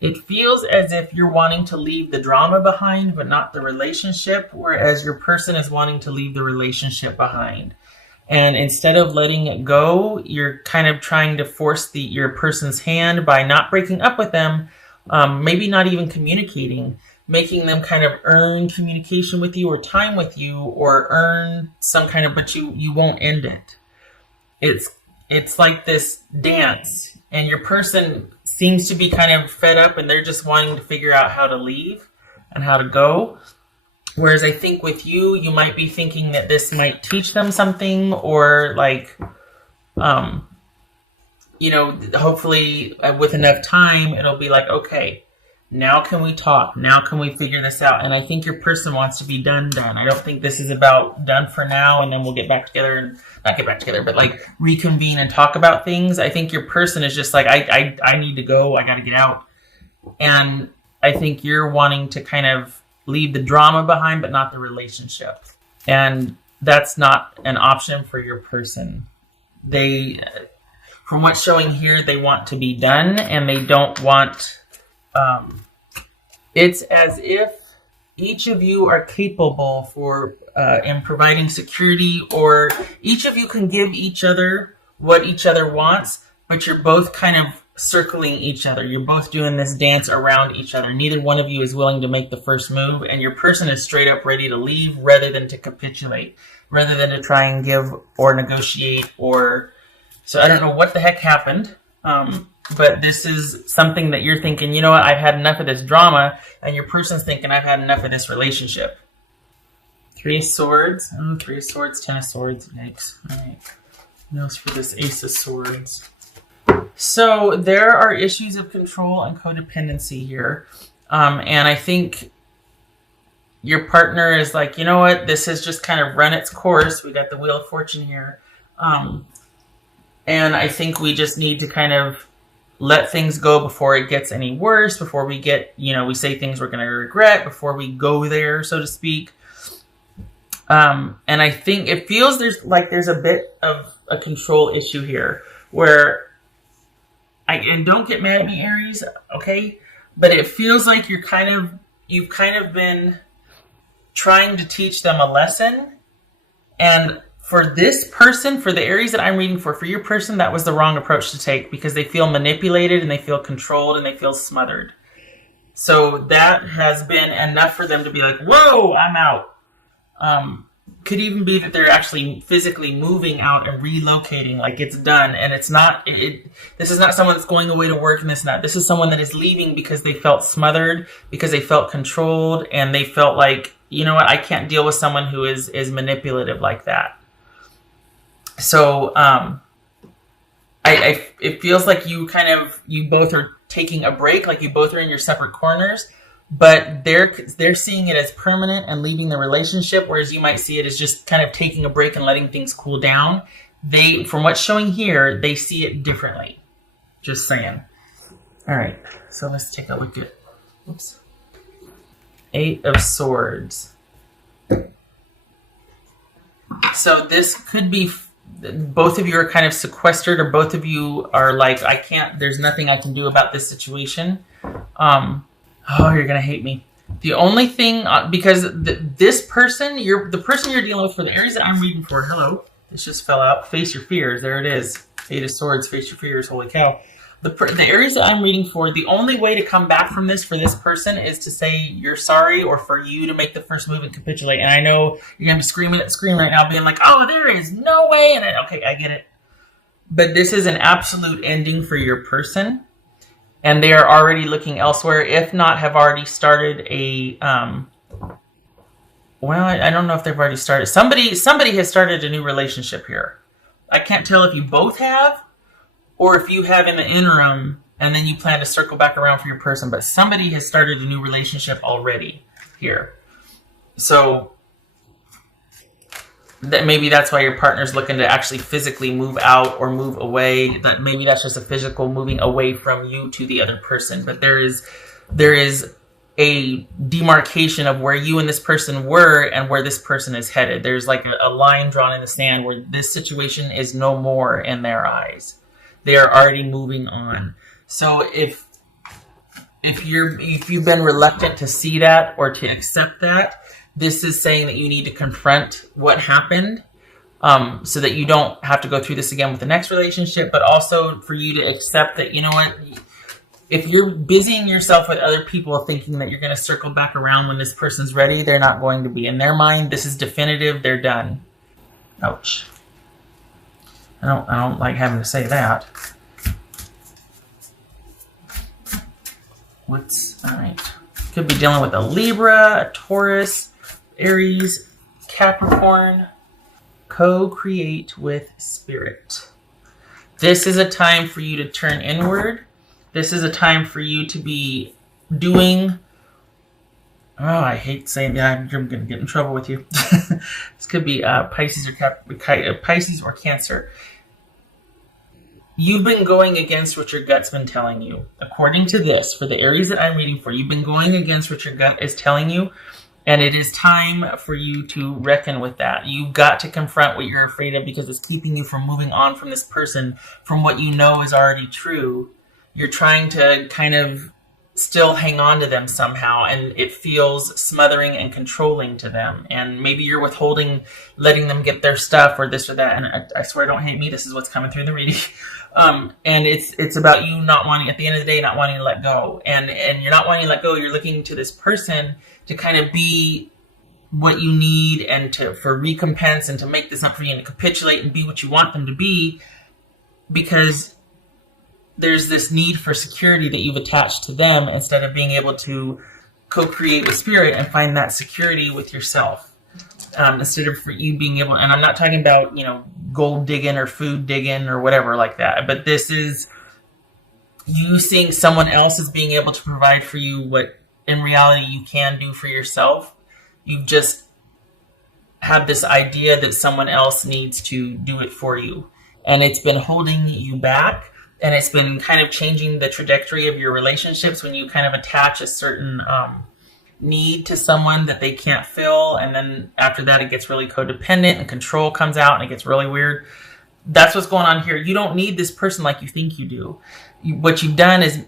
It feels as if you're wanting to leave the drama behind, but not the relationship, whereas your person is wanting to leave the relationship behind. And instead of letting it go, you're kind of trying to force your person's hand by not breaking up with them, maybe not even communicating, making them kind of earn communication with you or time with you, or earn some kind of, but you won't end it. It's like this dance, and your person seems to be kind of fed up, and they're just wanting to figure out how to leave and how to go. Whereas I think with you, you might be thinking that this might teach them something, or like, hopefully with enough time, it'll be like, okay, now can we talk? Now can we figure this out? And I think your person wants to be done. I don't think this is about done for now, and then we'll get back together, and not get back together, but like reconvene and talk about things. I think your person is just like, I need to go. I got to get out. And I think you're wanting to kind of leave the drama behind, but not the relationship. And that's not an option for your person. They, from what's showing here, they want to be done, and they don't want, it's as if each of you are capable in providing security, or each of you can give each other what each other wants, but you're both kind of circling each other. You're both doing this dance around each other. Neither one of you is willing to make the first move, and your person is straight up ready to leave rather than to capitulate, rather than to try and give or negotiate. So I don't know what the heck happened, but this is something that you're thinking, you know what, I've had enough of this drama, and your person's thinking, I've had enough of this relationship. 3 of Swords. 3 of Swords, 10 of Swords. Yikes. All right. What else for this Ace of Swords? So there are issues of control and codependency here. And I think your partner is like, you know what, this has just kind of run its course. We got the Wheel of Fortune here. And I think we just need to kind of let things go before it gets any worse, before we get, we say things we're going to regret, before we go there, so to speak. And I think it feels there's a bit of a control issue here where, and don't get mad at me, Aries, okay? But it feels like you've kind of been trying to teach them a lesson. And for this person, for the Aries that I'm reading for your person, that was the wrong approach to take, because they feel manipulated and they feel controlled and they feel smothered. So that has been enough for them to be like, whoa, I'm out. Could even be that they're actually physically moving out and relocating, like it's done. And it's not, this is not someone that's going away to work and this and that. This is someone that is leaving because they felt smothered, because they felt controlled, and they felt like, you know what, I can't deal with someone who is manipulative like that. So, it feels like you both are taking a break, like you both are in your separate corners, but they're seeing it as permanent and leaving the relationship, whereas you might see it as just kind of taking a break and letting things cool down. From what's showing here, they see it differently. Just saying. All right, so let's take a look at, 8 of Swords. So this could be, both of you are kind of sequestered, or both of you are like, there's nothing I can do about this situation. Oh, you're going to hate me. The only thing, because this person, the person you're dealing with, for the Aries that I'm reading for, hello, this just fell out. Face your fears. There it is. 8 of Swords, face your fears. Holy cow. The Aries that I'm reading for, the only way to come back from this for this person is to say you're sorry, or for you to make the first move and capitulate. And I know you're going to be screaming right now, being like, oh, there is no way. And okay, I get it. But this is an absolute ending for your person. And they are already looking elsewhere, if not have already started I don't know if they've already started. Somebody has started a new relationship here. I can't tell if you both have, or if you have in the interim, and then you plan to circle back around for your person. But somebody has started a new relationship already here. So that maybe that's why your partner's looking to actually physically move out or move away. That maybe that's just a physical moving away from you to the other person. But there is a demarcation of where you and this person were and where this person is headed. There's like a line drawn in the sand where this situation is no more in their eyes. They are already moving on. So if if you've been reluctant to see that or to accept that, this is saying that you need to confront what happened, so that you don't have to go through this again with the next relationship, but also for you to accept that, you know what, if you're busying yourself with other people thinking that you're going to circle back around when this person's ready, they're not going to be. In their mind, this is definitive, they're done. Ouch. I don't like having to say that. All right. Could be dealing with a Libra, a Taurus, Aries, Capricorn. Co-create with spirit. This is a time for you to turn inward. This is a time for you to be doing... Oh, I hate saying that. I'm going to get in trouble with you. This could be Pisces or Cancer. You've been going against what your gut's been telling you. According to this, for the Aries that I'm reading for, you've been going against what your gut is telling you, and it is time for you to reckon with that. You've got to confront what you're afraid of because it's keeping you from moving on from this person, from what you know is already true. You're trying to kind of still hang on to them somehow, and it feels smothering and controlling to them. And maybe you're withholding, letting them get their stuff or this or that. And I swear, don't hate me. This is what's coming through the reading. And it's about you not wanting, at the end of the day, not wanting to let go. And you're not wanting to let go. You're looking to this person to kind of be what you need and for recompense and to make this up for you and to capitulate and be what you want them to be, because there's this need for security that you've attached to them instead of being able to co-create with spirit and find that security with yourself. Instead of for you being able, and I'm not talking about, gold digging or food digging or whatever like that, but this is you seeing someone else as being able to provide for you what in reality you can do for yourself. You just have this idea that someone else needs to do it for you, and it's been holding you back. And it's been kind of changing the trajectory of your relationships when you kind of attach a certain need to someone that they can't fill. And then after that, it gets really codependent and control comes out and it gets really weird. That's what's going on here. You don't need this person like you think you do. What you've done is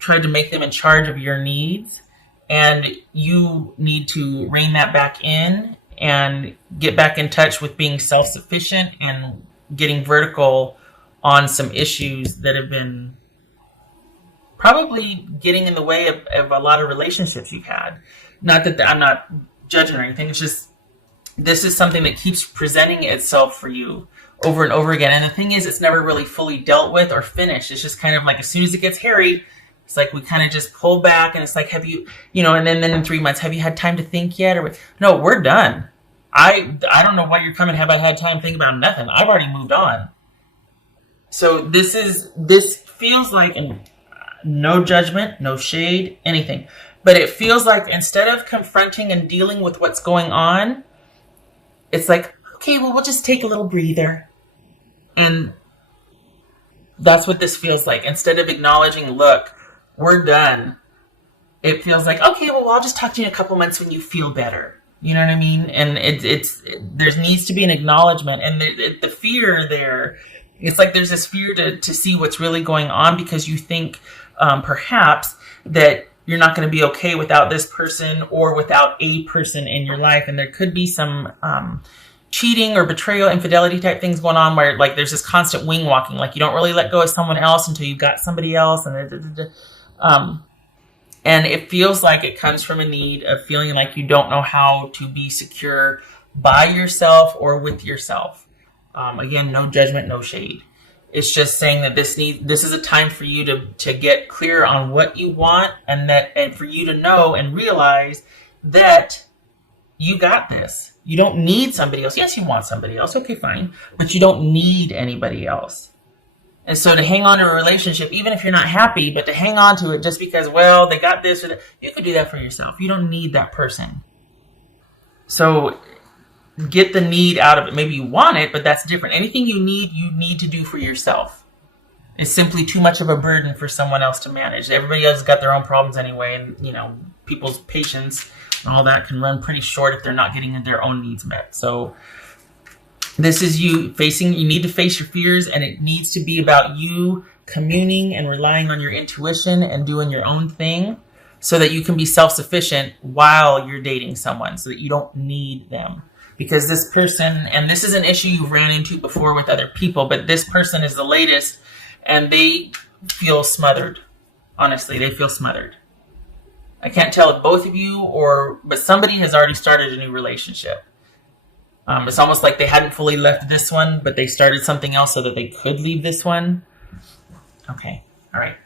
tried to make them in charge of your needs. And you need to rein that back in and get back in touch with being self-sufficient and getting vertical on some issues that have been probably getting in the way of a lot of relationships you've had. Not that I'm not judging or anything. It's just, this is something that keeps presenting itself for you over and over again. And the thing is, it's never really fully dealt with or finished. It's just kind of like, as soon as it gets hairy, it's like we kind of just pull back and it's like, have you, and then in 3 months, have you had time to think yet? Or no, we're done. I don't know why you're coming. Have I had time to think about nothing? I've already moved on. So this feels like, and no judgment, no shade, anything, but it feels like instead of confronting and dealing with what's going on, it's like, okay, well, we'll just take a little breather. And that's what this feels like. Instead of acknowledging, look, we're done, it feels like, okay, well, I'll just talk to you in a couple months when you feel better. You know what I mean? And there needs to be an acknowledgement, and the fear there. It's like there's this fear to see what's really going on because you think perhaps that you're not going to be okay without this person or without a person in your life. And there could be some cheating or betrayal, infidelity type things going on where like there's this constant wing walking. Like you don't really let go of someone else until you've got somebody else. And it feels like it comes from a need of feeling like you don't know how to be secure by yourself or with yourself. Again, no judgment, no shade. It's just saying that this is a time for you to get clear on what you want and for you to know and realize that you got this. You don't need somebody else. Yes, you want somebody else. Okay, fine. But you don't need anybody else. And so to hang on to a relationship, even if you're not happy, but to hang on to it just because, well, they got this or that, you could do that for yourself. You don't need that person. So get the need out of it. Maybe you want it, but that's different. Anything you need to do for yourself. It's simply too much of a burden for someone else to manage. Everybody else has got their own problems anyway, and people's patience and all that can run pretty short if they're not getting their own needs met. So this is you need to face your fears, and it needs to be about you communing and relying on your intuition and doing your own thing so that you can be self-sufficient while you're dating someone, so that you don't need them. Because this person, and this is an issue you've ran into before with other people, but this person is the latest and they feel smothered. Honestly, they feel smothered. I can't tell if both of you but somebody has already started a new relationship. It's almost like they hadn't fully left this one, but they started something else so that they could leave this one. Okay. All right.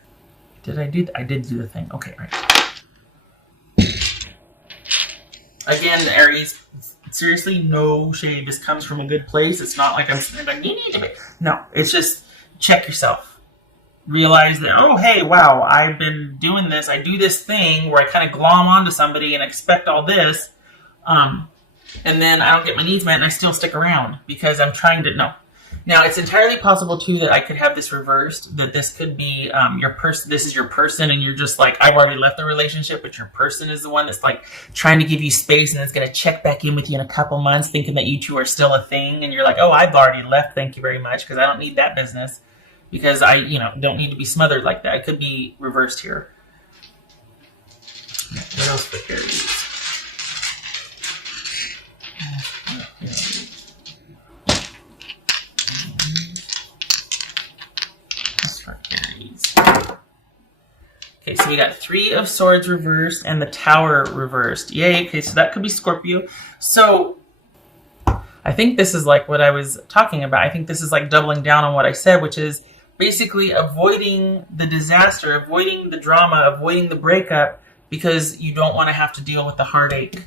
I did do the thing. Okay. All right. Again, Aries, seriously, no shade. This comes from a good place. It's not like I'm saying, like, you need to be. No, it's just check yourself. Realize that, oh, hey, wow, I've been doing this. I do this thing where I kind of glom onto somebody and expect all this. And then I don't get my needs met and I still stick around because I'm trying to, no. Now, it's entirely possible, too, that I could have this reversed, that this could be your person. This is your person, and you're just like, I've already left the relationship, but your person is the one that's like trying to give you space and is going to check back in with you in a couple months thinking that you two are still a thing. And you're like, oh, I've already left. Thank you very much, because I don't need that business, because I, don't need to be smothered like that. It could be reversed here. What else for Aries? Okay, so we got 3 of Swords reversed and the Tower reversed. Yay, okay, so that could be Scorpio. So, I think this is like what I was talking about. I think this is like doubling down on what I said, which is basically avoiding the disaster, avoiding the drama, avoiding the breakup, because you don't want to have to deal with the heartache.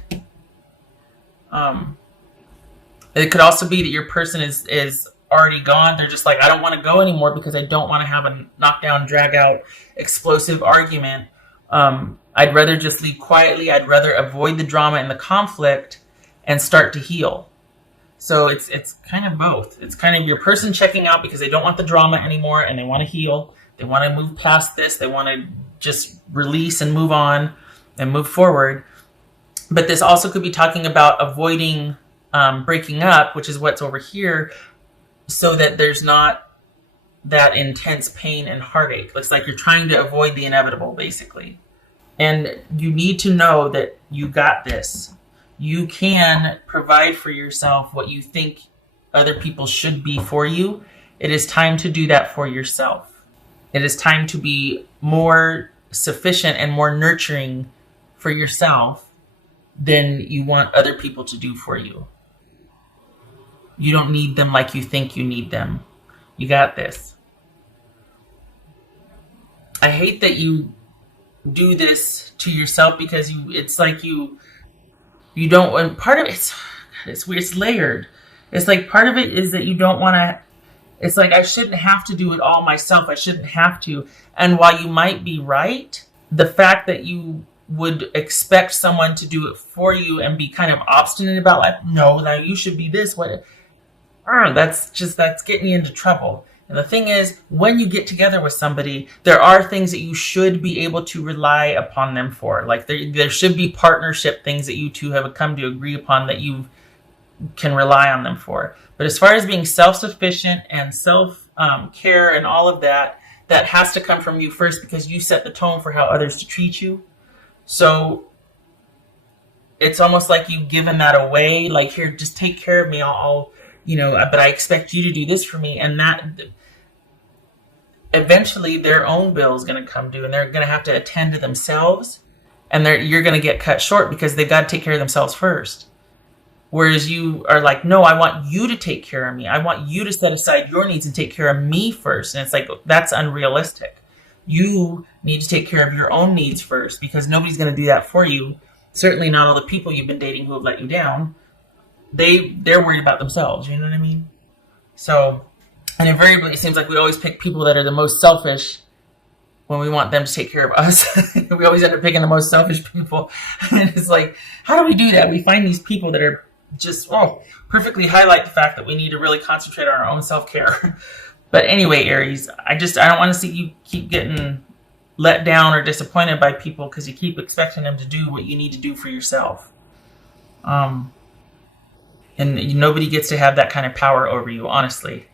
It could also be that your person is already gone. They're just like, I don't want to go anymore because I don't want to have a knockdown, drag out, explosive argument. I'd rather just leave quietly. I'd rather avoid the drama and the conflict and start to heal. So it's kind of both. It's kind of your person checking out because they don't want the drama anymore and they want to heal. They want to move past this. They want to just release and move on and move forward. But this also could be talking about avoiding breaking up, which is what's over here, so that there's not that intense pain and heartache. It's like you're trying to avoid the inevitable, basically. And you need to know that you got this. You can provide for yourself what you think other people should be for you. It is time to do that for yourself. It is time to be more sufficient and more nurturing for yourself than you want other people to do for you. You don't need them like you think you need them. You got this. I hate that you do this to yourself because it's like you don't, and part of it's weird, it's layered. It's like part of it is that you don't want to, it's like I shouldn't have to do it all myself. I shouldn't have to. And while you might be right, the fact that you would expect someone to do it for you and be kind of obstinate about like, no, now you should be this way. That's getting you into trouble. And the thing is, when you get together with somebody, there are things that you should be able to rely upon them for. Like there should be partnership things that you two have come to agree upon that you can rely on them for. But as far as being self-sufficient and self-care and all of that, that has to come from you first because you set the tone for how others to treat you. So it's almost like you've given that away. Like, here, just take care of me. I'll but I expect you to do this for me. And that eventually their own bill is going to come due and they're going to have to attend to themselves. And you're going to get cut short because they've got to take care of themselves first. Whereas you are like, no, I want you to take care of me. I want you to set aside your needs and take care of me first. And it's like, that's unrealistic. You need to take care of your own needs first because nobody's going to do that for you. Certainly not all the people you've been dating who have let you down. They're worried about themselves, you know what I mean? So, and invariably it seems like we always pick people that are the most selfish when we want them to take care of us. We always end up picking the most selfish people. And it's like, how do we do that? We find these people that are just, perfectly highlight the fact that we need to really concentrate on our own self-care. But anyway, Aries, I don't want to see you keep getting let down or disappointed by people because you keep expecting them to do what you need to do for yourself. And nobody gets to have that kind of power over you, honestly.